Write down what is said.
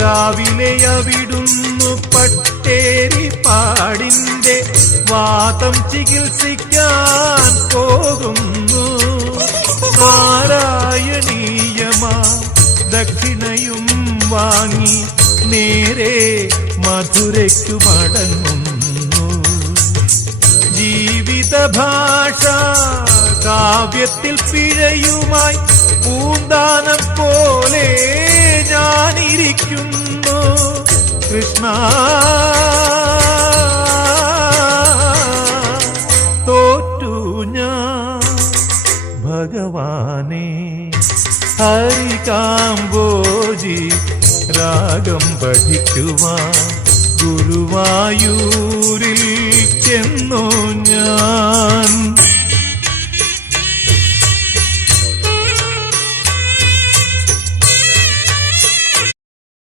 രാവിലെ അവിടുന്നു പട്ടേരിപ്പാടിന്റെ വാതം ചികിത്സിക്കാൻ പോകുന്നു. നാരായണീയമാ ദക്ഷിണയും വാങ്ങി നേരെ മധുരയ്ക്കു മടങ്ങുന്നു. ജീവിത ഭാഷ കാവ്യത്തിൽ പിഴയുമായി പൂന്താനം പോലെ ഞാനിരിക്കുന്നു. കൃഷ്ണ തോറ്റു ഞാൻ ഭഗവാനെ. ഹരികാംബോജി രാഗം പഠിക്കുവാൻ ഗുരുവായൂരിൽ ചെന്നു ഞാൻ.